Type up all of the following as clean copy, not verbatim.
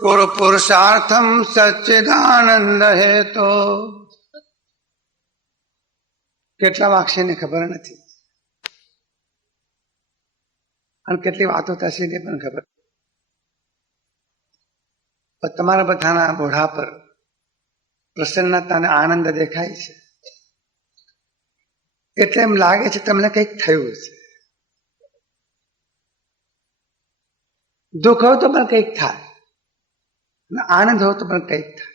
પુરુષાર્થમ સચ્ચિદાનંદ હેતો. કેટલા વાગશે ને ખબર નથી, અને કેટલી વાતો થશે ને પણ ખબર. પણ તમારા બધાના મોઢા પર પ્રસન્નતા અને આનંદ દેખાય છે, એટલે એમ લાગે છે તમને કંઈક થયું છે. દુઃખ હોય તો પણ કંઈક થાય, આનંદ હોય તો પણ કંઈક થાય.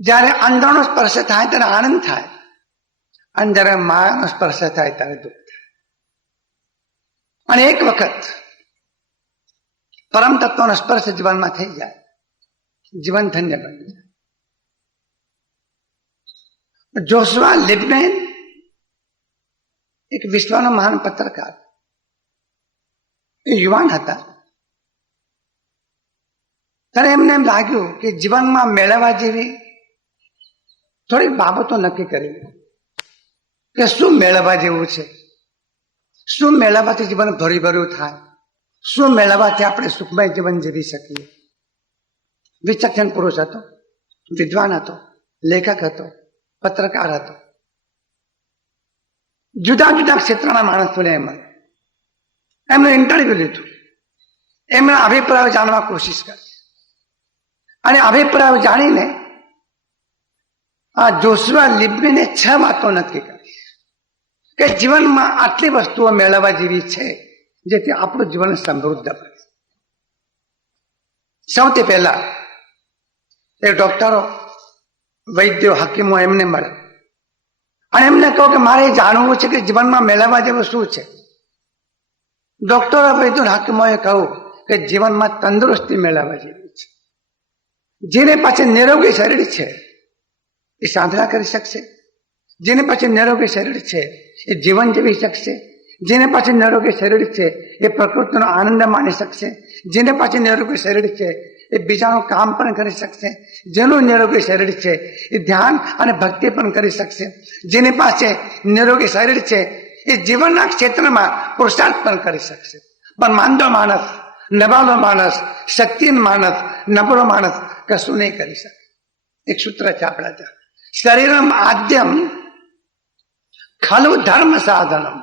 જયારે અંદરનો સ્પર્શ થાય ત્યારે આનંદ થાય, અને જયારે માયાનો સ્પર્શ થાય ત્યારે દુઃખ થાય. અને એક વખત પરમ તત્વનો સ્પર્શ જીવનમાં થઈ જાય, જીવન ધન્ય બની જાય. જોશુઆ લિબ્મેન એક વિશ્વનો મહાન પત્રકાર, એ યુવાન હતા. ત્યારે એમને એમ લાગ્યું કે જીવનમાં મેળવવા જેવી થોડીક બાબતો નક્કી કરી કે શું મેળવવા જેવું છે, શું મેળવવાથી જીવન ભર્યું થાય, શું મેળવવાથી આપણે સુખમય જીવન જીવી શકીએ. વિચક્ષણ પુરુષ હતો, વિદ્વાન હતો, લેખક હતો, પત્રકાર હતો. જુદા જુદા ક્ષેત્રના માણસોને એમનું ઇન્ટરવ્યુ લીધું, એમના અભિપ્રાયો જાણવા કોશિશ કરી, અને અભિપ્રાયો જાણીને આ જોશુઆ લિબ્મેને 6 વાતો નક્કી કરી કે જીવનમાં આટલી વસ્તુઓ મેળવવા જેવી છે જેથી આપણું જીવન સમૃદ્ધ બને. સૌથી પહેલા એ ડોક્ટરો, વૈદ્યો, હકીમો એમને મળે અને એમને કહો કે મારે જાણવું છે કે જીવનમાં મેળવવા જેવું શું છે. ડોક્ટરો, વૈદ્યો, હકીમોએ કહ્યું કે જીવનમાં તંદુરસ્તી મેળવવા જેવી છે. જેને પાસે નિરોગી શરીર છે એ સાધના કરી શકશે, જેને પાસે નિરોગી શરીર છે એ જીવન જીવી શકશે, જેને પાસે નિરોગી શરીર છે એ પ્રકૃતિનો આનંદ માણી શકશે, જેને પાસે નિરોગી શરીર છે એ બીજાનું કામ પણ કરી શકશે, જેનું નિરોગી શરીર છે એ ધ્યાન અને ભક્તિ પણ કરી શકશે, જેની પાસે નિરોગી શરીર છે એ જીવનના ક્ષેત્રમાં પુરુષાર્થ પણ કરી શકશે. પણ માંદો માણસ, નબળો માણસ, શક્તિહીન માણસ, નબળો માણસ કશું નહીં કરી શકે. એક સૂત્ર છે આપણા ત્યાં, શરીરમ આદ્યમ ખલુ ધર્મ સાધનમ.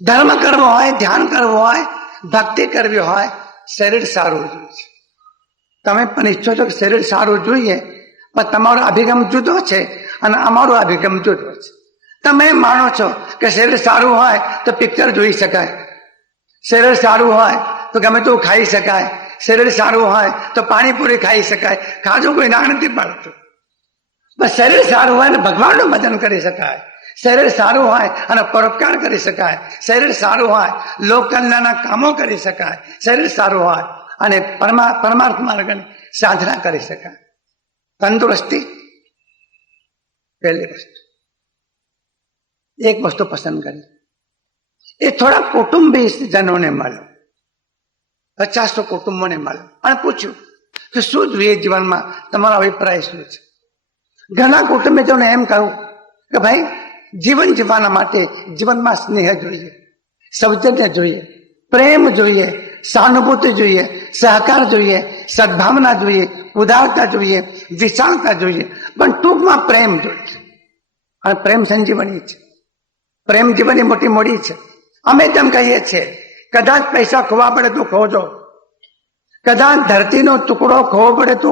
ધર્મ કરવો હોય, ધ્યાન કરવું હોય, ભક્તિ કરવી હોય, શરીર સારું જોઈએ. તમે પણ ઈચ્છો છો કે શરીર સારું જોઈએ, પણ તમારો અભિગમ જુદો છે અને અમારો અભિગમ જુદો છે. તમે એમ માનો છો કે શરીર સારું હોય તો પિક્ચર જોઈ શકાય, શરીર સારું હોય તો ગમે તેવું ખાઈ શકાય, શરીર સારું હોય તો પાણીપુરી ખાઈ શકાય. ખાધું કોઈ ના નથી પાડતું. પણ શરીર સારું હોય ને ભગવાનનું ભજન કરી શકાય, શરીર સારું હોય અને પરોપકાર કરી શકાય, શરીર સારું હોય લોક કલ્યાણના કામો કરી શકાય, શરીર સારું હોય અને પરમાર્થ માર્ગની સાધના કરી શકાય. તંદુરસ્તી પહેલી વસ્તુ. એક વસ્તુ પસંદ કરી, એ થોડા કુટુંબીજનોને મળ્યો, 50 કુટુંબોને મળ્યો અને પૂછ્યું કે શું જોઈએ જીવનમાં, તમારો અભિપ્રાય શું છે. ઘણા કુટુંબીજનોને એમ કહ્યું કે ભાઈ, જીવન જીવવાના માટે જીવનમાં સ્નેહ જોઈએ, સૌજન્ય જોઈએ, પ્રેમ જોઈએ, સહાનુભૂતિ જોઈએ, સહકાર જોઈએ, સદભાવના જોઈએ, ઉદારતા જોઈએ, વિશાળતા જોઈએ, પણ ટૂંકમાં પ્રેમ જોઈએ. અને પ્રેમ સંજીવની છે, પ્રેમ જીવનની મોટી મૂડી છે. અમે તેમ કહીએ છીએ, કદાચ પૈસા ખોવા પડે તો ખોજો, કદાચ ધરતીનો ટુકડો ખોવો પડે તો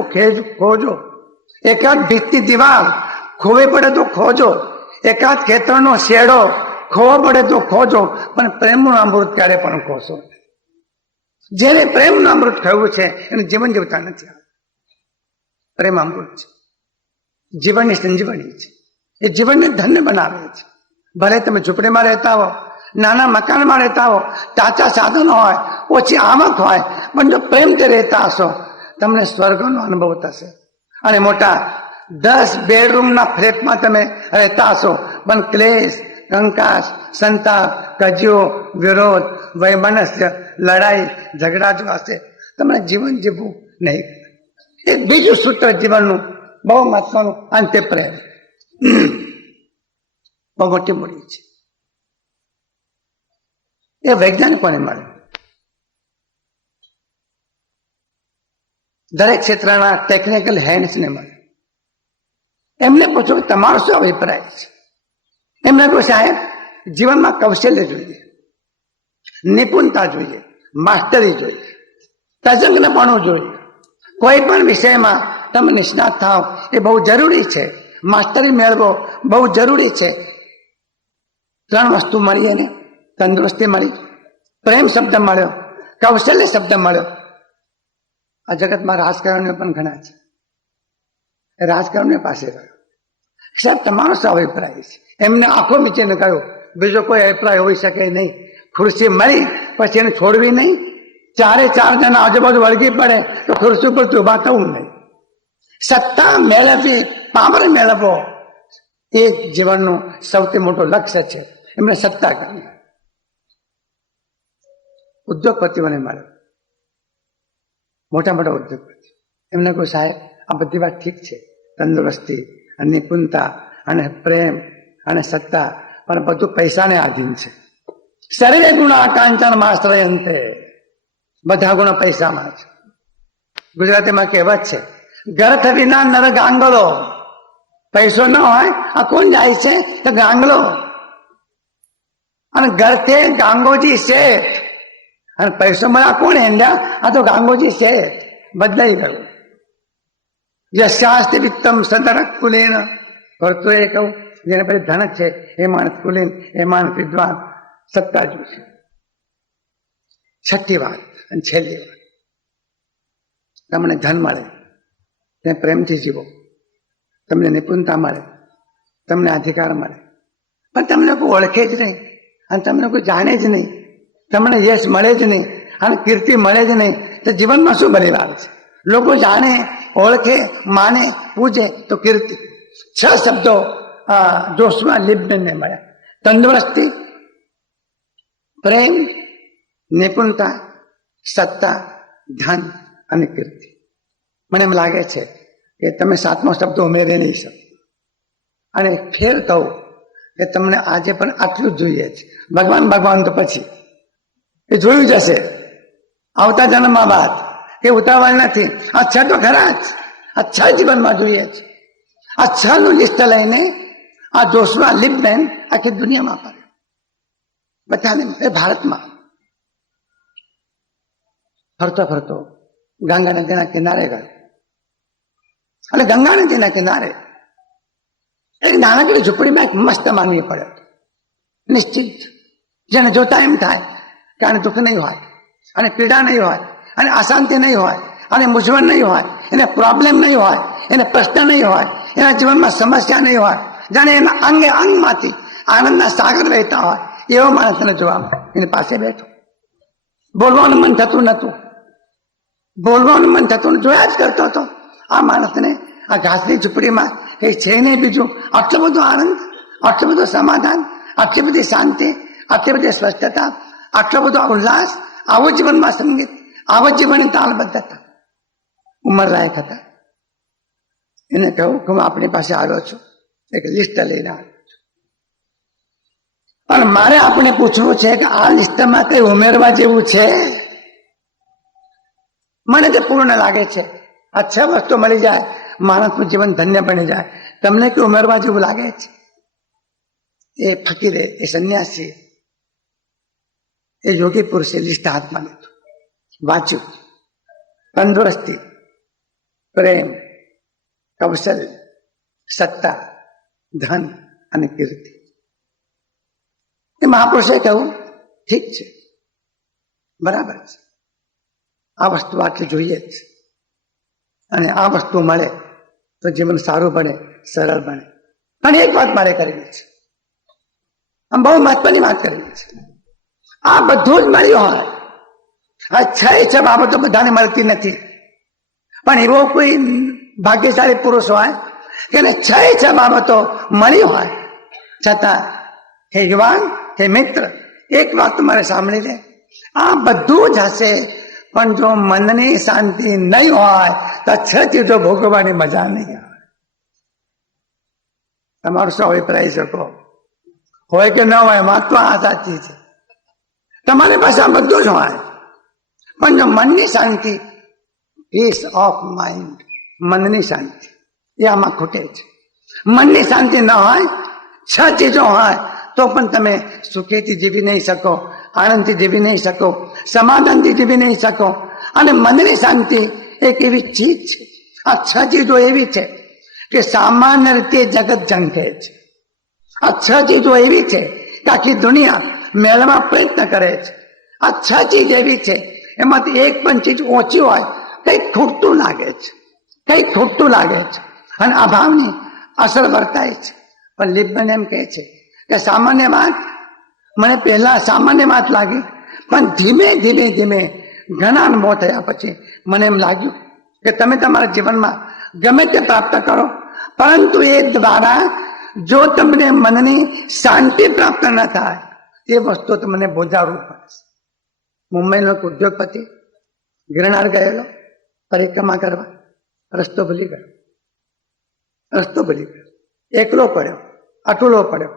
ખોજો, એકાદ ભીતની દિવાલ ખોવી પડે તો ખોજો, એકાદ ખેતરનો શેડો ખોવો પડે તો ખોજો, પણ પ્રેમનું અમૃત ક્યારે પણ ખોશો. જેને પ્રેમનું અમૃત ખાવું છે એને જીવન જીવતા નથી. પ્રેમ અમૃત છે, જીવનની સંજીવની છે, એ જીવનને ધન્ય બનાવે છે. ભલે તમે ઝૂંપડીમાં રહેતા હો, નાના મકાનમાં રહેતા હો, કાચા સાધનો હોય, ઓછી આવક હોય, પણ જો પ્રેમથી રહેતા હશો તમને સ્વર્ગનો અનુભવ થશે. અને મોટા 10 બેડરૂમના ફ્લેટમાં તમે રહેતા હશો, પણ ક્લેશ, કંકાસ, સંતાપ, કજિયો, વિરોધ, વૈમનસ્ય, લડાઈ, ઝઘડા જો હશે તમને જીવન જીવવું નહીં. એક બીજું સૂત્ર જીવનનું બહુ મહત્વનું, અંતે પ્રેમ. બહુ મોટી મૂડી છે. એ વૈજ્ઞાનિકોને મળે. દરેક ક્ષેત્રના ટેકનિકલ હેન્ડ્સને મળે. એમને પૂછો તમારો શું અભિપ્રાય છે? એમને કહો સાહેબ જીવનમાં કૌશલ્ય જોઈએ, નિપુણતા જોઈએ, માસ્ટરી જોઈએ, તજજ્ઞપણું જોઈએ. કોઈ પણ વિષયમાં તમે નિષ્ણાત થાવ એ બહુ જરૂરી છે. માસ્ટરી મેળવો બહુ જરૂરી છે. 3 વસ્તુ મળી એને. તંદુરસ્તી મળી, પ્રેમ શબ્દ મળ્યો, કૌશલ્ય શબ્દ મળ્યો. આ જગતમાં રાજકારણીઓ પણ ઘણા છે. રાજકારણીઓ પાસે ગયો, સાહેબ તમારો શું અભિપ્રાય છે? એમને આંખો મીચીને કહ્યું બીજો કોઈ અભિપ્રાય હોઈ શકે નહીં. ખુરશી મળી પછી એને છોડવી નહીં. 4 જણા આજુબાજુ વળગી પડે તો ખુરશી ઉપર ઉભા થવું નહીં. સત્તા મેળવવી, પાવર મેળવવો એ જીવનનું સૌથી મોટું લક્ષ્ય છે. એમને સત્તા કરવી. ઉદ્યોગપતિઓને મળે, મોટા મોટા ઉદ્યોગપતિ. એમને કહું સાહેબ આ બધી વાત ઠીક છે, તંદુરસ્તી અને નિપુણતા અને પ્રેમ અને સત્તા, પણ બધું પૈસાને આધીન છે. સર્વે ગુણા કાંચન માશ્રયંતે, બધા ગુણો પૈસામાં છે. ગુજરાતીમાં કહેવત છે ગર્થ વિના નર ગાંગલો. પૈસો ન હોય આ કોણ જાય છે? તો ગાંગલો. અને ગર્થે ગાંગોજી શેઠ, અને પૈસો મળ્યા કોણ હેંડ્યા? આ તો ગાંગોજી શેઠ. બદલાઈ ગયું. યશાસ્તિ વિત્તમ સદરક કુલીન. ભરતો એ કહું જેને પછી ધનક છે એ માણસ કુલીન, એ માણસ વિદ્વાન. સત્તા જોશે. છઠ્ઠી વાત અને છેલ્લી વાત, તમને ધન મળે, તમે પ્રેમથી જીવો, તમને નિપુણતા મળે, તમને અધિકાર મળે, પણ તમને કોઈ ઓળખે જ નહીં અને તમને કોઈ જાણે જ નહીં, તમને યશ મળે જ નહીં અને કીર્તિ મળે જ નહીં, તો જીવનમાં શું બલિદાન છે? લોકો જાણે, ઓળખે, માને, પૂજે તો કીર્તિ. 6 શબ્દો જોશવા લિબ્બનને મળ્યા: તંદુરસ્તી, પ્રેમ, નિપુણતા, સત્તા, ધન અને કીર્તિ. મને એમ લાગે છે કે તમે 7મો શબ્દ ઉમેરી નહીં શકો. અને ફેર કહું કે તમને આજે પણ આટલું જ જોઈએ છે. ભગવાન તો પછી એ જોયું જશે આવતા જન્મમાં બાદ. એ ઉતાવળ નથી. આ 6 તો ખરા જ. આ 6 જીવનમાં જોઈએ છે. આ 6 નું લિસ્ટ લઈને આ જોશવા લિબ્બન આખી દુનિયામાં ફરે, બધાને. એ ભારતમાં ફરતો ગંગા નદીના કિનારે ગયો. અને ગંગા નદીના કિનારે એક નાનકડી ઝૂંપડીમાં એક મસ્ત માનવી પડે, નિશ્ચિત. જેને જોતા એમ થાય કે આને દુઃખ નહીં હોય, અને પીડા નહીં હોય, અને અશાંતિ નહીં હોય, અને મૂંઝવણ નહીં હોય, એને પ્રોબ્લેમ નહીં હોય, એને પ્રશ્ન નહીં હોય, એના જીવનમાં સમસ્યા નહીં હોય. જાણે એના અંગે અંગમાંથી આનંદના સાગર વહેતા હોય એવો માણસને જોવા મળે. એની પાસે બેઠો, બોલવાનું મન થતું નતું, બોલવાનું મન થતું, જોયા જ કરતો હતો. આ માણસને આ ઘાસની ઝૂંપડીમાં કઈ છે નહીં બીજું. આટલો બધો આનંદ, આટલું બધું સમાધાન, આટલી બધી શાંતિ, આટલી બધી સ્વસ્થતા, આટલો બધો ઉલ્લાસ, આવો જીવનમાં સંગીત, આવો જીવનની તાલબદ્ધતા. ઉંમર લાયક હતા. એને કહું કે હું આપણી પાસે આવ્યો છું, એક લિસ્ટ લઈને આવ્યો છું, પણ મારે આપણે પૂછવું છે કે આ લિસ્ટમાં કઈ ઉમેરવા જેવું છે? મને તે પૂર્ણ લાગે છે. આ 6 વસ્તુ મળી જાય માણસનું જીવન ધન્ય બની જાય. તમને કઈ ઉમેરવા જેવું લાગે છે? એ ફકીરે, એ સંન્યાસી, એ યોગી પુરુષે લિસ્ટ હાથમાં લીધું, વાંચ્યું. તંદુરસ્તી, પ્રેમ, કૌશલ્ય, સત્તા, ધન અને કીર્તિ. એ મહાપુરુષે કહ્યું ઠીક છે, બરાબર છે, આ વસ્તુ આટલી જોઈએ જ. અને આ વસ્તુ મળે તો જીવન સારું બને, સરળ બને. અને એક વાત મારે કરવી છે, આમ બહુ મહત્વની વાત કરવી છે. આ બધું જ મળ્યું હોય. આ 6 બાબતો બધાને મળતી નથી, પણ એવો કોઈ ભાગ્યશાળી પુરુષ હોય કે એને 6 બાબતો મળી હોય, છતાં હે યુવાન, હે મિત્ર, એક વાત તમારે સાંભળી લે. આ બધું જ હશે, પણ જો મનની શાંતિ નહીં હોય તો 6 ચીજો ભોગવવાની મજા નહીં આવે. તમારો શું અભિપ્રાય શકો? હોય કે ન હોય, વાત તો આ સાચી છે. તમારી પાસે આ બધું જ હોય, પણ જો મનની શાંતિ, પીસ ઓફ માઇન્ડ, મનની શાંતિ, એ આમાં ખૂટે છે. મનની શાંતિ ન હોય, 6 ચીજો હોય તો પણ તમે સુખેથી જીવી નહીં શકો, આનંદથી જીવી નહીં શકો, સમાધાનથી જીવી નહીં શકો. અને મનની શાંતિ એક એવી ચીજ છે, આ 6 ચીજો એવી છે કે સામાન્ય રીતે જગત ઝંખે છે. આ 6 ચીજો એવી છે કે આખી દુનિયા મેળવવા પ્રયત્ન કરે છે. આ 6 ચીજ એવી છે, એમાંથી એક પણ ચીજ ઓછી હોય કંઈક ખૂટતું લાગે છે, કંઈક ખૂટતું લાગે છે, અને અભાવની અસર વર્તાય છે. પણ લિબ્બન એમ કહે છે કે સામાન્ય વાત મને પહેલા સામાન્ય વાત લાગી, પણ ધીમે ધીમે ધીમે ઘણા અનુભવ થયા પછી મને એમ લાગ્યું કે તમે તમારા જીવનમાં ગમે તે પ્રાપ્ત કરો, પરંતુ એ દ્વારા જો તમને મનની શાંતિ પ્રાપ્ત ન થાય એ વસ્તુ તમને બોજારૂપ પડશે. મુંબઈનો એક ઉદ્યોગપતિ ગિરનાર ગયેલો પરિક્રમા કરવા, રસ્તો ભૂલી ગયો, એકલો પડ્યો, અટુલો પડ્યો,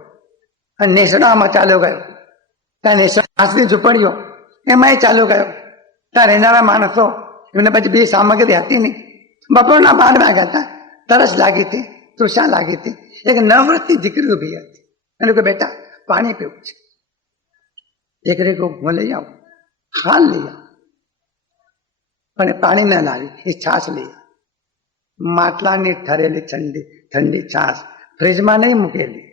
અને નેસડામાં ચાલ્યો ગયો. ત્યાં નેસડાની ઝૂંપડીઓ એમાં ચાલ્યો ગયો. ત્યાં રહેનારા માણસો, એમને પછી બી સામગ્રી હતી નહીં. બપોરના 12 વાગ્યા હતા, તરસ લાગી હતી, તૃષા લાગી હતી. એક 9 વર્ષની દીકરી ઉભી હતી, એને કહ્યું બેટા પાણી પીવું છે. દીકરી કહું હું લઈ આવું, હાલ લઈ આવું. પણ પાણી ના લાવી, એ છાશ લઈ આવી. માટલાની ઠરેલી ઠંડી છાશ, ફ્રીજમાં નહીં મૂકેલી,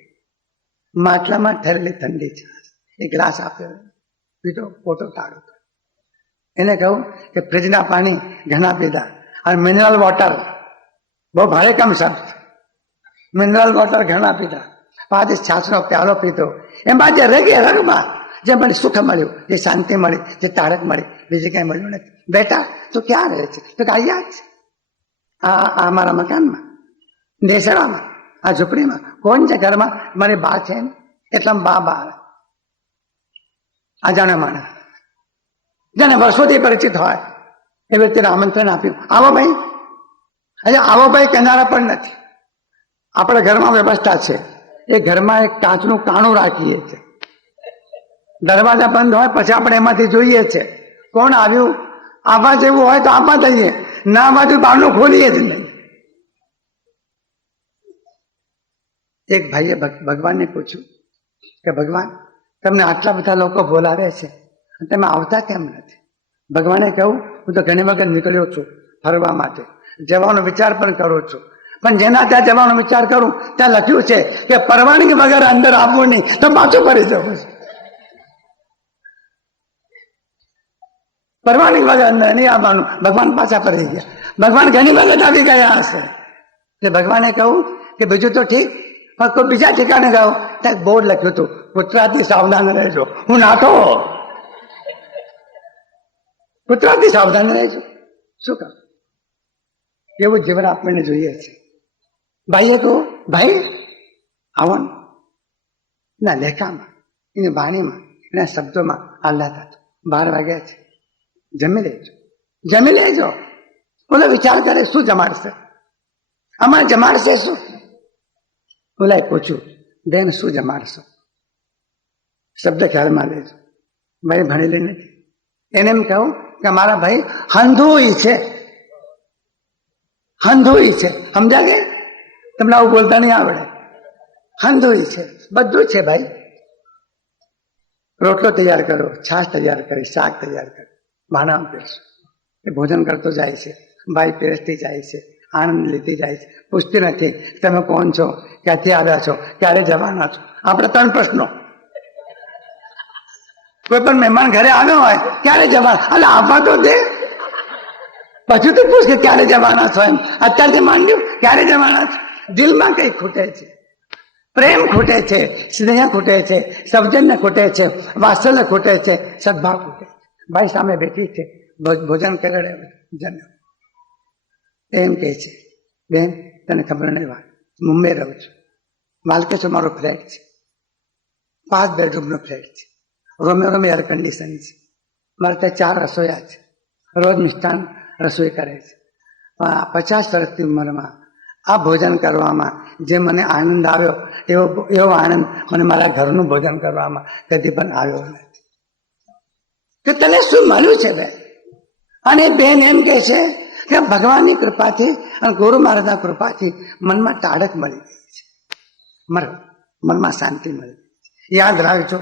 માટલામાં ઠરેલી ઠંડી છાશ. એ ગ્લાસ આપ્યો, પીધો, પોતો ટાળો. એને કહું કે ફ્રીજના પાણી ઘણા પીધા, અને મિનરલ વોટર બહુ ભારે કમ શબ્દ, મિનરલ વોટર ઘણા પીધા, પાછી છાશનો પ્યાલો પીધો. એમાં જે રગમાં જે મને સુખ મળ્યું, જે શાંતિ મળી, જે તારક મળી, બીજું કઈ મળ્યું નથી. બેટા તું ક્યાં રહે છે? તો કે અહીંયા જ આ મારા મકાનમાં, દેસડામાં, આ ઝૂંપડીમાં. કોણ છે ઘરમાં? મારી બા છે ને, એટલા બા અજાણ્યા માણસ જેને વર્ષોથી પરિચિત હોય એ વ્યક્તિને આમંત્રણ આપ્યું, આવો ભાઈ. આજે આવો ભાઈ કહેનારા પણ નથી. આપણા ઘરમાં વ્યવસ્થા છે, એ ઘરમાં એક કાચનું કાણું રાખીએ છીએ, દરવાજા બંધ હોય પછી આપણે એમાંથી જોઈએ છે કોણ આવ્યું. આવા જેવું હોય તો આપવા દઈએ, ના બાજુ બારણું ખોલીએ જ નહીં. એક ભાઈએ ભગવાનને પૂછ્યું કે ભગવાન તમને આટલા બધા લોકો બોલાવે છે, તમે આવતા કેમ નથી? ભગવાને કહ્યું હું તો ઘણી વખત નીકળ્યો છું ફરવા માટે, જવાનો વિચાર પણ કરું છું, પણ જેના ત્યાં જવાનો વિચાર કરું ત્યાં લખ્યું છે કે પરવાનગી વગર અંદર આવવું નહીં, તો પાછું ફરી જવું છે. પરવાનગી વગર અંદર નહીં આવવાનું. ભગવાન પાછા ફરી ગયા. ભગવાન ઘણી વખત આવી ગયા હશે. એટલે ભગવાને કહ્યું કે બીજું તો ઠીક, પણ કોઈ બીજા ઠેકાણે ગયો ત્યાં બોર્ડ લખ્યું હતું કૂતરાથી સાવધાન રહેજો. હું નાઠો, કૂતરાથી સાવધાન રહેજો. શું કહું, એવું જીવન આપણને જોઈએ છે. ભાઈએ કહું ભાઈ આવો ના લેખામાં, એની વાણીમાં, એના શબ્દોમાં આહલાદ હતો. 12 વાગ્યા છે, જમી લેજો. બોલો વિચાર કરે શું જમાડશે, અમારે જમાડશે શું? બોલાય પૂછ્યું બેન શું જમાડશો? શબ્દ ખ્યાલમાં લેજો. ભાઈ ભણેલી નથી. એને એમ કહું કે મારા ભાઈ હંધુઈ છે, સમજ્યા કે? તમને આવું બોલતા નહીં આવડે. હંધુઈ છે, બધું છે ભાઈ. રોટલો તૈયાર કરો, છાશ તૈયાર કરી, શાક તૈયાર કરી, ભાણા પીરસો. એ ભોજન કરતો જાય છે, ભાઈ પીરસતી જાય છે, આનંદ લેતી જાય છે, પૂછતી નથી તમે કોણ છો, ક્યાંથી આવ્યા છો, ક્યારે જવાના છો. આપણે 3 પ્રશ્નો. કોઈ પણ મહેમાન ઘરે આવ્યો હોય ક્યારે જવાના, એટલે આવવા તો દે, પછી તો પૂછ કે ક્યારે જવાના છો. એમ અત્યારથી માંડ્યું ક્યારે જવાના છો. દિલમાં કઈ ખૂટે છે, પ્રેમ ખૂટે છે, સ્નેહ ખૂટે છે, સૌજન્ય ખૂટે છે, વાત્સલ્ય ખૂટે છે, સદભાવ ખૂટે છે. ભાઈ સામે બેઠી છે, ભોજન કરે જન એમ કે છે બેન તને ખબર નહીં વાત, મુંબઈ રહું છું, માલકેશો મારો ફ્લેટ છે, 5 બેડરૂમનો ફ્લેટ છે, રોમે એર કન્ડિશન છે, મારે ત્યાં 4 રસોઈયા છે, રોજ મિષ્ટાન રસોઈ કરે છે. 50 વર્ષની ઉંમરમાં આ ભોજન કરવામાં જે મને આનંદ આવ્યો એવો આનંદ મને મારા ઘરનું ભોજન કરવામાં કદી પણ આવ્યો નથી. કે તને શું મળ્યું છે બેન? અને બેન એમ કે છે કે ભગવાનની કૃપાથી અને ગુરુ મહારાજના કૃપાથી મનમાં ટાઢક મળી ગઈ છે, મનમાં શાંતિ મળી ગઈ છે. યાદ રાખજો,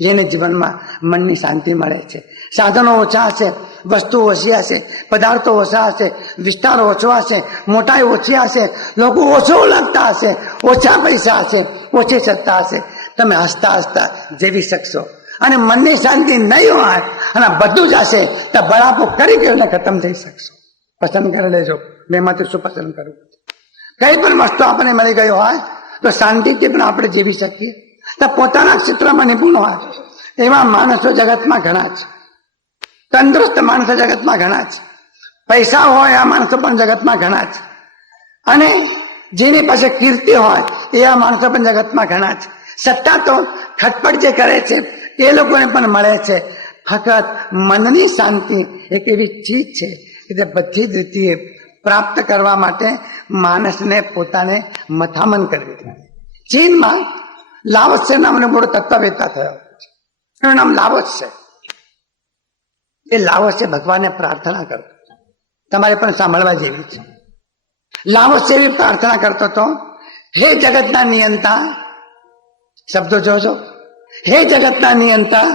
જેને જીવનમાં મનની શાંતિ મળે છે, સાધનો ઓછા હશે, વસ્તુ ઓછી હશે, પદાર્થો ઓછા હશે, વિસ્તારો ઓછો હશે, મોટાઈ ઓછી હશે, લોકો ઓછો ઓળખતા હશે, ઓછા પૈસા હશે, ઓછી સત્તા હશે, તમે હસતા હસતા જીવી શકશો. અને મનની શાંતિ નહીં હોય અને બધું જ હશે તો બળાપો કરી કરીને ખતમ થઈ શકશો. પસંદ કરી લેજો, મેમાંથી શું પસંદ કરવું. કઈ પણ વસ્તુ આપણને મળી ગયો હોય તો શાંતિથી પણ આપણે જીવી શકીએ. તો પોતાના ક્ષેત્રમાં નિપુણ હોય એવા માણસો જગતમાં ઘણા છે, તંદુરસ્ત માણસો જગતમાં ઘણા છે, પૈસા હોય આ માણસો પણ જગતમાં ઘણા છે, અને જેની પાસે કીર્તિ હોય એવા માણસો પણ જગતમાં ઘણા છે. સત્તા તો ખટપટ જે કરે છે એ લોકોને પણ મળે છે. ફક્ત મનની શાંતિ એક એવી ચીજ છે કે જે બધી જ રીતે પ્રાપ્ત કરવા માટે માણસને પોતાને મથામણ કરવી પડે. ચીનમાં લાવોત્સે નામનો મોટો તત્વવેત્તા થયો, એનું નામ લાવોત્સ છે. એ લાવોત્સે ભગવાનને પ્રાર્થના કરતો, તમારે પણ સાંભળવા જેવી છે. લાવોત્સે એવી પ્રાર્થના કરતો હતો, હે જગતના નિયંતા, શબ્દો જોજો, હે જગતના નિયંતા,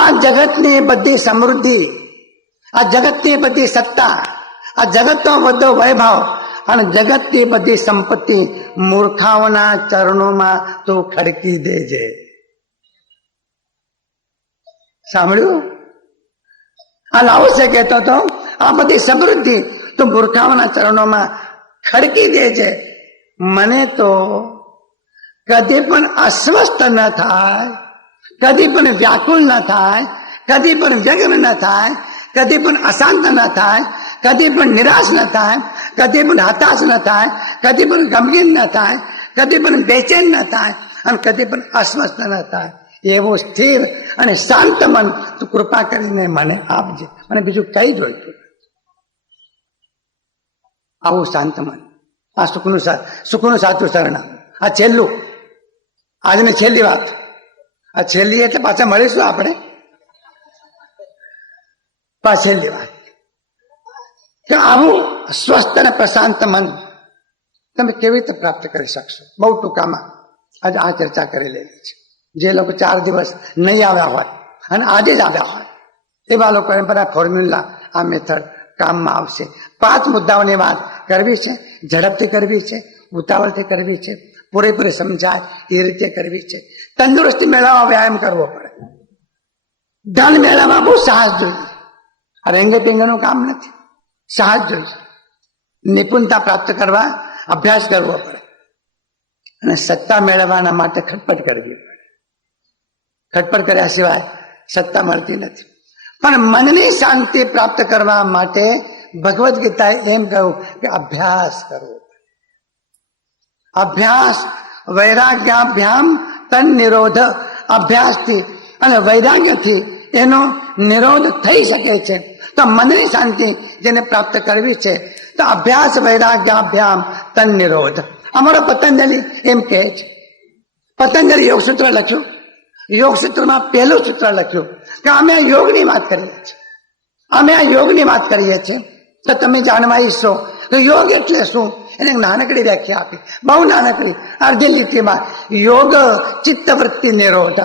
આ જગતની બધી સમૃદ્ધિ, આ જગતની બધી સત્તા, આ જગતનો બધો વૈભવ અને જગતની બધી સંપત્તિ મૂર્ખાઓના ચરણોમાં તું ખડકી દેજે. સાંભળ્યું? આ લાવોસે કહેતો હતો, આ બધી સમૃદ્ધિ તું મૂર્ખાઓના ચરણોમાં ખડકી દેજે. મને તો કદી પણ અસ્વસ્થ ન થાય, કદી પણ વ્યાકુળ ન થાય, કદી પણ વ્યગ્ર ન થાય, કદી પણ અશાંત ન થાય, કદી પણ નિરાશ ન થાય, કદી પણ હતાશ ન થાય, કદી પણ ગમગીન ન થાય, કદી પણ બેચેન ન થાય અને કદી પણ અસ્વસ્થ ન થાય. એવું સ્થિર અને શાંત મન તું કૃપા કરીને મને આપજે, મને બીજું કઈ જોઈતું. આવું શાંત મન, આ સુખનું સાચું શરણ. આ છેલ્લું, આજની છેલ્લી વાત. આ છેલ્લી એટલે પાછા મળીશું આપણે. છેલ્લી વાત કે આવું સ્વસ્થ અને પ્રશાંત મન તમે કેવી રીતે પ્રાપ્ત કરી શકશો? બહુ ટૂંકામાં આજે આ ચર્ચા કરી લેવી છે. જે લોકો 4 દિવસ નહીં આવ્યા હોય અને આજે જ આવ્યા હોય એવા લોકોને બધા ફોર્મ્યુલા, આ મેથડ કામમાં આવશે. 5 મુદ્દાઓની વાત કરવી છે, ઝડપથી કરવી છે, ઉતાવળથી કરવી છે, પૂરેપૂરી સમજાય એ રીતે કરવી છે. તંદુરસ્તી મેળવવા વ્યાયામ કરવો પડે. ધન મેળવવા બહુ સાહસ જોઈએ. રેંગે પિંગનું કામ નથી, સાહસ જોઈએ. નિપુણતા પ્રાપ્ત કરવા અભ્યાસ કરવો પડે. અને સત્તા મેળવવાના માટે ખટપટ કરવી પડે. ખટપટ કર્યા સિવાય સત્તા મળતી નથી. પણ મનની શાંતિ પ્રાપ્ત કરવા માટે ભગવદ્ ગીતાએ એમ કહ્યું કે અભ્યાસ કરવો પડે. અભ્યાસ વૈરાગ્યાભ્યામ તન નિરોધ. અભ્યાસથી અને વૈરાગ્યથી એનો નિરોધ થઈ શકે છે. તો મનની શાંતિ જેને પ્રાપ્ત કરવી છે તો અભ્યાસ વૈરાગ્યાભ્યામ તન નિરોધ. અમારો પતંજલિ એમ કહે છે, પતંજલિ યોગસૂત્ર લખ્યું, યોગસૂત્રમાં પહેલું સૂત્ર લખ્યું કે અમે આ યોગની વાત કરીએ છીએ, અમે આ યોગની વાત કરીએ છીએ. તો તમે જાણવા ઈચ્છો કે યોગ એટલે શું, એને નાનકડી વ્યાખ્યા આપી, બહુ નાનકડી, અડધી લીટીમાં. યોગ ચિત્ત વૃત્તિ નિરોધ.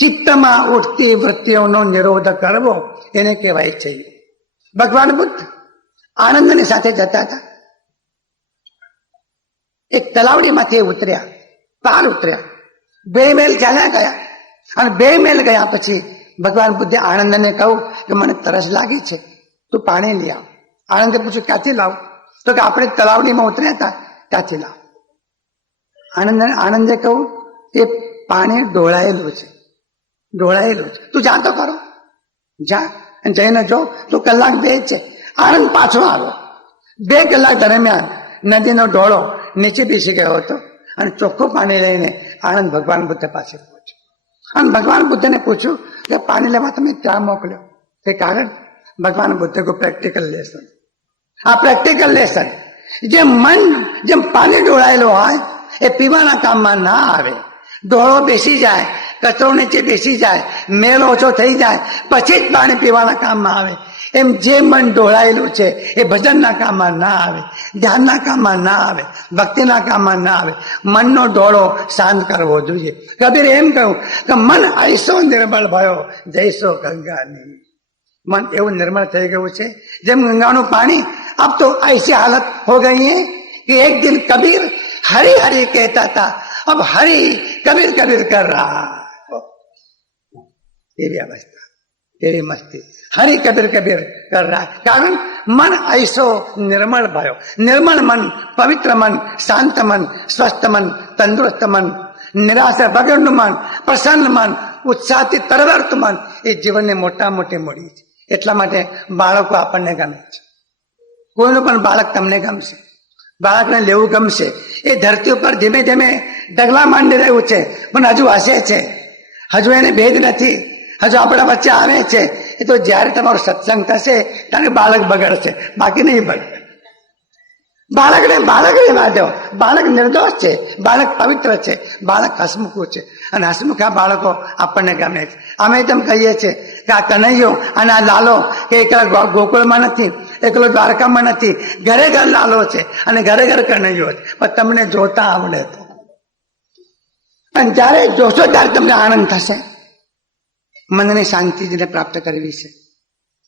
ચિત્તમાં ઉઠતી વૃત્તિઓનો નિરોધ કરવો એને કહેવાય છે. ભગવાન બુદ્ધ આનંદની સાથે જતા હતા. એક તલાવડીમાંથી ઉતર્યા, પાર ઉતર્યા, 2 મેલ ચાલ્યા ગયા અને 2 મેલ ગયા પછી ભગવાન બુદ્ધે આનંદને કહ્યું કે મને તરસ લાગી છે, તું પાણી લઈ આવ. આનંદે પૂછ્યું ક્યાંથી લાવ? તો કે આપણે તલાવડીમાં ઉતર્યા હતા ત્યાંથી લાવ. આનંદે કહ્યું એ પાણી ઢોળાયેલું છે, ઢોળાયેલું છે, તું જાતો કરો, જા જઈને જો. તો કલાક 2 છે. આનંદ પાછો આવ્યો. 2 કલાક દરમિયાન નદીનો ઢોળો નીચે બેસી ગયો હતો અને ચોખ્ખું પાણી લઈને આનંદ ભગવાન બુદ્ધ પાસે પહોંચ્યો. અને ભગવાન બુદ્ધને પૂછ્યું કે પાણી લેવા તમે ક્યાં મોકલ્યો? તે કારણ ભગવાન બુદ્ધ કો પ્રેક્ટિકલ લેસન. આ પ્રેક્ટિકલ લેસન, જેમ પાણી ઢોળાયેલો હોય એ પીવાના કામમાં ના આવે. ઢોળો બેસી જાય, કચરો નીચે બેસી જાય, મેલ ઓછો થઈ જાય, પછી જ પાણી પીવાના કામમાં આવે. એમ જે મન ઢોળાયેલું છે એ ભજનના કામમાં ના આવે, ધ્યાનના કામમાં ના આવે, ભક્તિના કામમાં ના આવે. મનનો ઢોળો શાંત કરવો જોઈએ. કબીરે એમ કહ્યું કે મન ऐसो નિર્મળ ભયો જૈસો ગંગાની. મન એવું નિર્મળ થઈ ગયું છે જેમ ગંગાનું પાણી. अब तो ऐसी हालत हो गई है कि एक दिन कबीर हरि हरि कहता था, अब हरि कबीर कबीर कर रहा. એવી અવસ્થા, એવી મસ્તી. હરિ કબીર કબીર કર રહા. કારણ મન ऐसो નિર્મળ ભયો. નિર્મળ મન, પવિત્ર મન, શાંત મન, સ્વસ્થ મન, તંદુરસ્ત મન, નિરાશા વગરનું મન, પ્રસન્ન મન, ઉત્સાહથી તરવરતું મન એ જીવનની મોટા મોટી મૂડી છે. એટલા માટે બાળકો આપણને ગમે છે. કોઈનું પણ બાળક તમને ગમશે, બાળકને લેવું ગમશે. એ ધરતી ઉપર ધીમે ધીમે ડગલા માંડી રહ્યું છે, પણ હજુ હસે છે, હજુ એને ભેદ નથી, હજુ આપણા વચ્ચે આવે છે. એ તો જયારે તમારો સત્સંગ થશે ત્યારે બાળક બગડશે, બાકી નહીં બગડે. બાળકને બાળક રહેવા દો. બાળક નિર્દોષ છે, બાળક પવિત્ર છે, બાળક હસમુખું છે. અને હસમુખા બાળકો આપણને ગમે છે. અમે તેમ કહીએ છીએ કે આ કનૈયો અને આ લાલો કે એકલા ગોકુળમાં નથી, એકલો દ્વારકામાં નથી, ઘરે ઘર લાલો છે અને ઘરે ઘર કનૈયો છે. પણ તમને જોતા આવડે તો, અને જયારે જોશો ત્યારે તમને આનંદ થશે. મનની શાંતિ જેને પ્રાપ્ત કરવી છે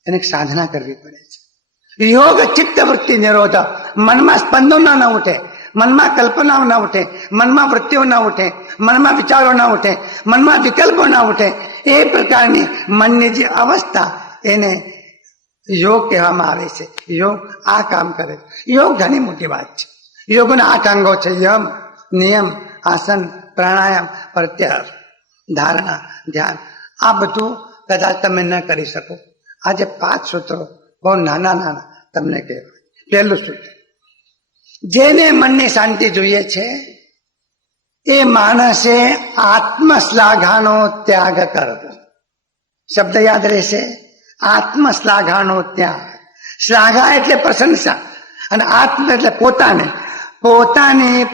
એને સાધના કરવી પડે છે. યોગ ચિત્ત વૃત્તિ નિરોધ. મનમાં સ્પંદો ન ઉઠે, મનમાં કલ્પનાઓ ન ઉઠે, મનમાં વૃત્તિઓ ન ઉઠે, મનમાં વિચારો ન ઉઠે, મનમાં વિકલ્પો ન ઉઠે. એ પ્રકારની મનની જે અવસ્થા એને યોગ કહેવામાં આવે છે. યોગ આ કામ કરે છે. યોગ ઘણી મોટી વાત છે. યોગના 8 અંગો છે: યમ, નિયમ, આસન, પ્રાણાયામ, પ્રત્યાહાર, ધારણા, ધ્યાન. આ બધું કદાચ તમે ન કરી શકો. આજે 5 સૂત્રો બહુ નાના નાના તમને કહેવાય. પહેલું સૂત્ર, જેને મનની શાંતિ જોઈએ છે એ માણસે આત્મશ્લાઘાનો ત્યાગ કરવો. શબ્દ યાદ રહેશે, આત્મશ્લાઘાનો ત્યાગ. શ્લાઘા એટલે પ્રશંસા, અને આત્મ એટલે પોતાને.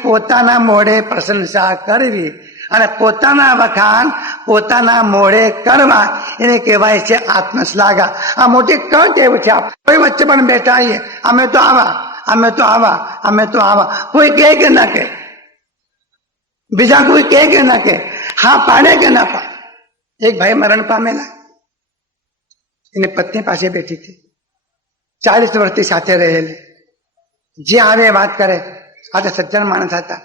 પોતાના મોઢે પ્રશંસા કરવી અને પોતાના વખાણ પોતાના મોઢે કરવા એને કહેવાય છે આત્મશ્લાઘા. આ મોટી કટ એવું છે. કોઈ વચ્ચે પણ બેઠા આવીએ, અમે તો આવા, અમે તો આવા, અમે તો આવા. કોઈ કહે કે ના કહે, બીજા કોઈ કહે કે ના કહે, હા પાડે કે ના પાડે. એક ભાઈ મરણ પામેલા, એને પત્ની પાસે બેઠી હતી, 40 વર્ષથી સાથે રહેલી. જે આવે વાત કરે. આ તો સજ્જન માણસ હતા,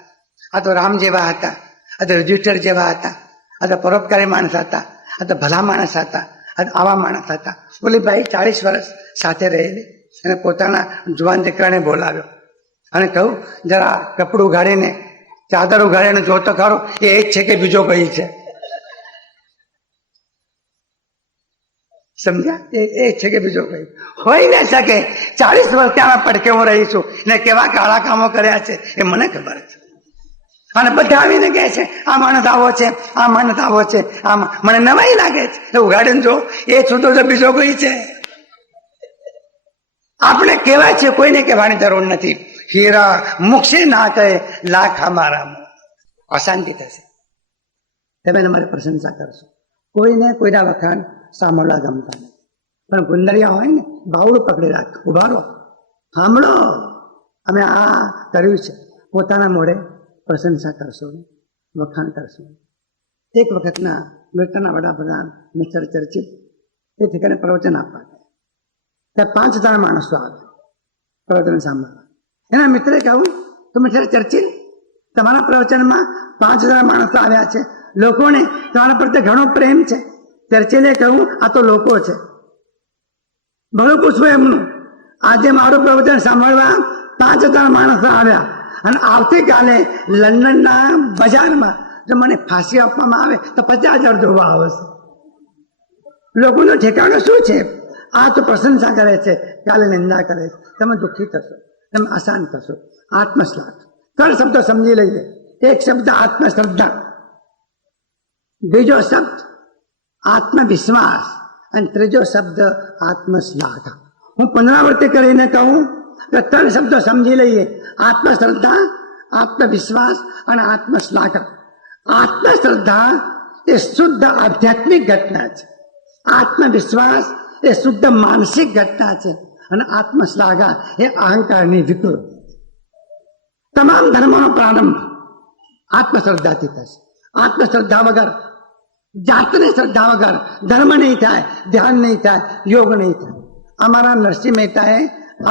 આ તો રામ જેવા હતા, આ તો રજિસ્ટર જેવા હતા, આ તો પરોપકારી માણસ હતા, આ તો ભલા માણસ હતા, આ તો આવા માણસ હતા. બોલી ભાઈ 40 વર્ષ સાથે રહેલી અને પોતાના જુવાન દીકરાને બોલાવ્યો અને કહું જરા કપડું ઉઘાડીને, ચાદર ઉઘાડીને જોતો ખરો એ જ છે કે બીજો કઈ છે. સમજ્યા? એ છે કે બીજો કઈ હોય ન શકે. 40 વર્ષ ત્યાં પડકે હું રહી છું ને કેવા કાળા કામો કર્યા છે એ મને ખબર છે. અને બધા આવીને કહે છે આ માણસ આવો છે, આ માણસ આવો છે. આમાં મને નવાઈ લાગે છે. ઉઘાડીને જો એ છૂટો તો બીજો કોઈ છે. આપણે કહેવાય છે, કોઈને કહેવાની જરૂર નથી. હીરા મુક્ષે ના કહે લાખ અમારા. અશાંતિ થશે. તમે તમારી પ્રશંસા કરશો. કોઈને કોઈના વખાણ સાંભળવા ગમતા નથી. પણ ગુંદરિયા હોય ને, બાવડું પકડી રાખ, ઉભા રહો, સાંભળો, અમે આ કર્યું છે. પોતાના મોઢે પ્રશંસા કરશો, વખાણ કરશો. એક વખતના બ્રિટનના વડાપ્રધાન મિસ્ટર ચર્ચિલ એ ઠેકાણે પ્રવચન આપવા ગયા. ત્યાં 5 જણા માણસો આવ્યા પ્રવચન સાંભળવા. એના મિત્રે કહ્યું, તો મિસ્ટર ચર્ચિલ, તમારા પ્રવચનમાં 5 જણા માણસો આવ્યા છે, લોકોને તમારા પ્રત્યે ઘણો પ્રેમ છે. ચર્ચિલે કહ્યું, આ તો લોકો છે. ભલું પૂછવું એમનું. આજે મારું પ્રવચન સાંભળવા 5 જણા માણસો આવ્યા અને આવતીકાલે લંડનના બજારમાં જો મને ફાંસી આપવામાં આવે તો 50,000 જોવા આવશે. લોકોનું ઠેકાણું શું છે? આ તો પ્રશંસા કરે છે, કાલે નિંદા કરે છે. તમે દુઃખી થશો, તમે અશાંત થશો. આત્મશ્લાઘ 3 શબ્દો સમજી લઈએ. એક શબ્દ આત્મશ્રદ્ધા, બીજો શબ્દ આત્મવિશ્વાસ અને ત્રીજો શબ્દ આત્મશ્લાઘા. હું પુનરાવૃત્તિ કરીને કહું તો 3 શબ્દો સમજી લઈએ: આત્મશ્રદ્ધા, આત્મવિશ્વાસ અને આત્મશ્લાઘા. આત્મશ્રદ્ધા એ શુદ્ધ આધ્યાત્મિક ઘટના છે. આત્મવિશ્વાસ એ શુદ્ધ માનસિક ઘટના છે અને આત્મશ્લાઘા એ અહંકારની વિકૃતિ. તમામ ધર્મોનો પ્રારંભ આત્મશ્રદ્ધાથી થશે. આત્મશ્રદ્ધા વગર, જાતની શ્રદ્ધા વગર ધર્મ નહીં થાય, ધ્યાન નહીં થાય, યોગ નહીં થાય. અમારા નરસિંહ મહેતાએ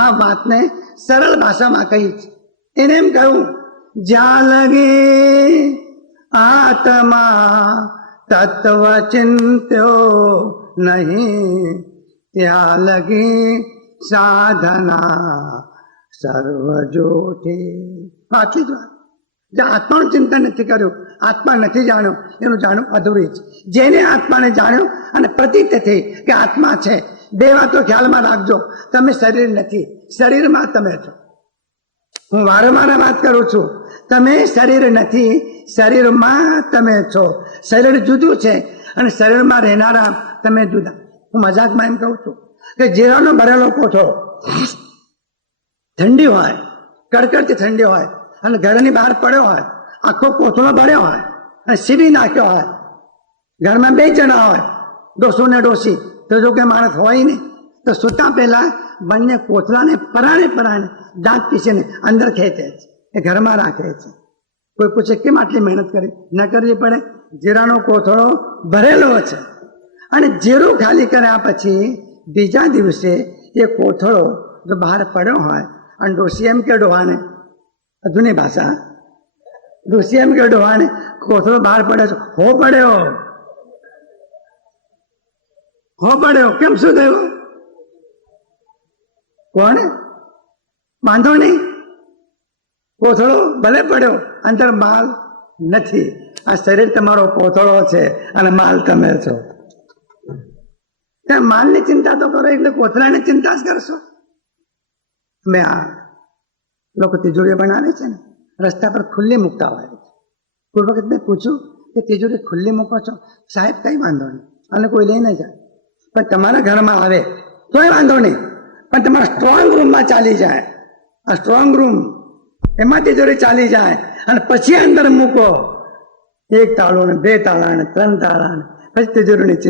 આ વાતને સરળ ભાષામાં કહી છે. એને એમ કહ્યું, જ્યાં લગે આત્મા તત્વ ચિંત્યો નહીં, ત્યાં લગી સાધના સર્વ જોઠે. આટલી જ વાત. જે આત્માનું ચિંતન નથી કર્યું, આત્મા નથી જાણ્યો, એનું જાણવું અધૂરી છે. જેને આત્માને જાણ્યો અને પ્રતીત થઈ કે આત્મા છે, બે વાતો ખ્યાલમાં રાખજો. તમે શરીર નથી, શરીરમાં તમે છો. હું વારંવાર વાત કરું છું, તમે શરીર નથી, શરીરમાં તમે છો. શરીર જુદું છે અને શરીરમાં રહેનારા તમે જુદા. હું મજાકમાં એમ કહું છું કે જીરાનો ભરેલો કોથળો ઠંડી હોય, કડકડતી ઠંડી હોય અને ઘરની બહાર પડ્યો હોય, આખો કોથળો ભર્યો હોય અને સીવી નાખ્યો હોય, ઘરમાં બે જણા હોય, ડોસુ ને ડોસી, તો જો કે માણસ હોય નહીં, તો સૂતા પહેલા બંને કોથળાને પરાણે દાંત પીસીને અંદર ખેંચે છે, એ ઘરમાં રાખે છે. કોઈ પૂછે કેમ આટલી મહેનત કરી? ન કરવી પડે. જીરાનો કોથળો ભરેલો છે અને જીરું ખાલી કર્યા પછી બીજા દિવસે એ કોથળો જો બહાર પડ્યો હોય અને ડોસી એમ કે ડોહાને, જૂની ભાષા, ડોસી એમ કે ડોહાને કોથળો બહાર પડ્યો છે, હો પડ્યો, કેમ શું થયું? કોણ? વાંધો નહીં, કોથળો ભલે પડ્યો, અંદર માલ નથી. આ શરીર તમારો કોથળો છે અને માલ તમે છો. ત્યાં માલની ચિંતા તો કરો, એટલે કોથળાની ચિંતા જ કરશો. મેં આ લોકો તિજોરીઓ બનાવે છે ને, રસ્તા પર ખુલ્લી મૂકતા હોય છે. કોઈ વખત મેં પૂછ્યું કે તિજોરી ખુલ્લી મૂકો છો? સાહેબ કઈ વાંધો નહીં, અને કોઈ લઈને જાય. પણ તમારા ઘરમાં આવે તોય વાંધો નહીં, પણ તમારા સ્ટ્રોંગ રૂમમાં ચાલી જાય. આ સ્ટ્રોંગ રૂમ, એમાં તિજોરી ચાલી જાય અને પછી અંદર મૂકો. એક તાળો ને, બે તાળા ને, ત્રણ તાળા ને, પછી તિજોરીની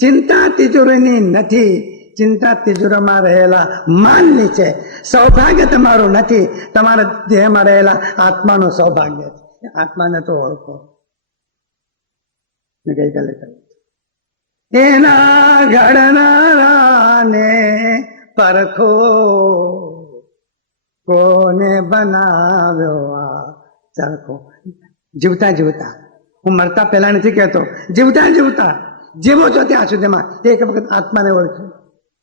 ચિંતા તિજોરીની નથી, ચિંતા તિજોરીમાં રહેલા માનની છે. સૌભાગ્ય તમારું નથી, તમારા દેહમાં રહેલા આત્માનું સૌભાગ્ય છે. આત્માને તો ઓળખો. ગઈકાલે કહ્યું, એના ઘડનારાને પરખો, કોને બનાવ્યો આ ચરખો. જીવતા હું મરતા પહેલા નથી કહેતો, જીવતા જીવો છો ત્યાં સુધીમાં એક વખત આત્માને ઓળખ્યો,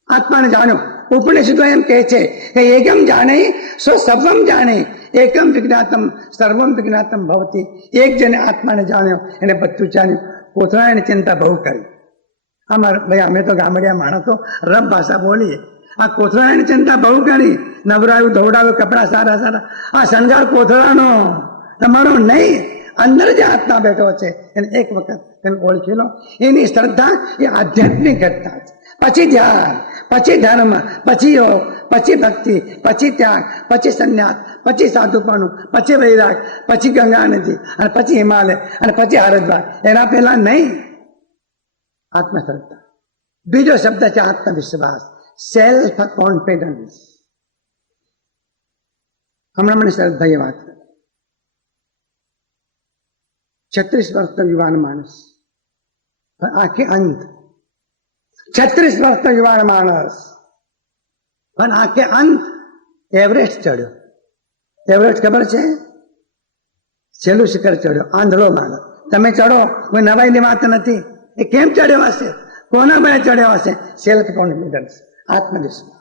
આત્માને જાણ્યો. ઉપનિષદો એમ કહે છે કે એકમ જાણે સો સર્વમ જાણે, એકમ વિજ્ઞાતમ સર્વમ વિજ્ઞાતમ ભવતી. એક જણે આત્માને જાણ્યો, એને બધું જાણ્યું. કોથળાની ચિંતા બહુ કરી. ભાઈ અમે તો ગામડિયા માણસો રબ ભાષા બોલીએ. આ કોથળાની ચિંતા બહુ કરી, નવરાયું ધોવડાવ્યું, કપડા સારા, આ શણગાર કોથળાનો તમારો નહીં, અંદર જે આત્મા બેઠો છે એને એક વખત તેને ઓળખી લો. એની શ્રદ્ધા એ આધ્યાત્મિક ઘટના છે. પછી ધ્યાન, પછી ધર્મ, પછી યોગ, પછી ભક્તિ, પછી ત્યાગ, પછી સંન્યાસ, પછી સાધુપણું, પછી વૈરાગ, પછી ગંગા નદી અને પછી હિમાલય અને પછી હરિદ્વાર. એના પહેલા નહીં. આત્મશ્રદ્ધા. બીજો શબ્દ છે આત્મવિશ્વાસ, સેલ્ફ કોન્ફિડન્સ. હમણાં મને શરદભાઈએ વાત કરી, 36 વર્ષનો યુવાન માણસ, આંખે અંધ. 36 વર્ષનો યુવાન માણસ પણ આંખે અંધ એવરેસ્ટ ચડ્યો. એવરેસ્ટ ખબર છે? છેલ્લું શિખર ચડ્યો. આંધળો માણસ. તમે ચડો, કોઈ નવાઈની વાત નથી. એ કેમ ચડ્યો હશે? કોના બળે ચડ્યો હશે? સેલ્ફ કોન્ફિડન્સ, આત્મવિશ્વાસ.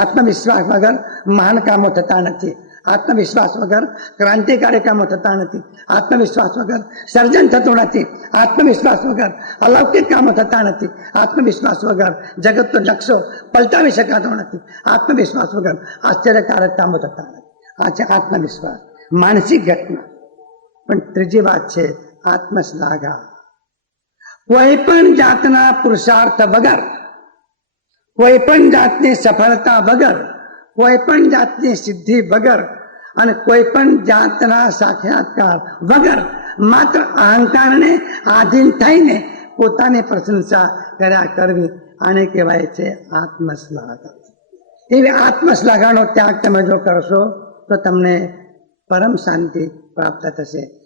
આત્મવિશ્વાસ વગર મહાન કામો થતા નથી. આત્મવિશ્વાસ વગર ક્રાંતિકારી કામો થતા નથી. આત્મવિશ્વાસ વગર સર્જન થતું નથી. આત્મવિશ્વાસ વગર અલૌકિક કામો થતા નથી. આત્મવિશ્વાસ વગર જગતનો નકશો પલટાવી શકાતો નથી. આત્મવિશ્વાસ વગર આશ્ચર્યકારક કામો થતા નથી. આ છે આત્મવિશ્વાસ, માનસિક ઘટના. પણ ત્રીજી વાત છે આત્મશ્લાઘા. કોઈ પણ જાતના પુરુષાર્થ વગર, કોઈ પણ જાતની સફળતા વગર, કોઈ પણ જાતની સિદ્ધિ વગર અને કોઈ પણ જાતના સાક્ષાત્કાર વગર માત્ર અહંકારને આધીન થઈને પોતાની પ્રશંસા કર્યા કરવી, આને કહેવાય છે આત્મશ્લાઘા. એવી આત્મશ્લાઘાનો ત્યાગ તમે જો કરશો તો તમને પરમ શાંતિ પ્રાપ્ત થશે.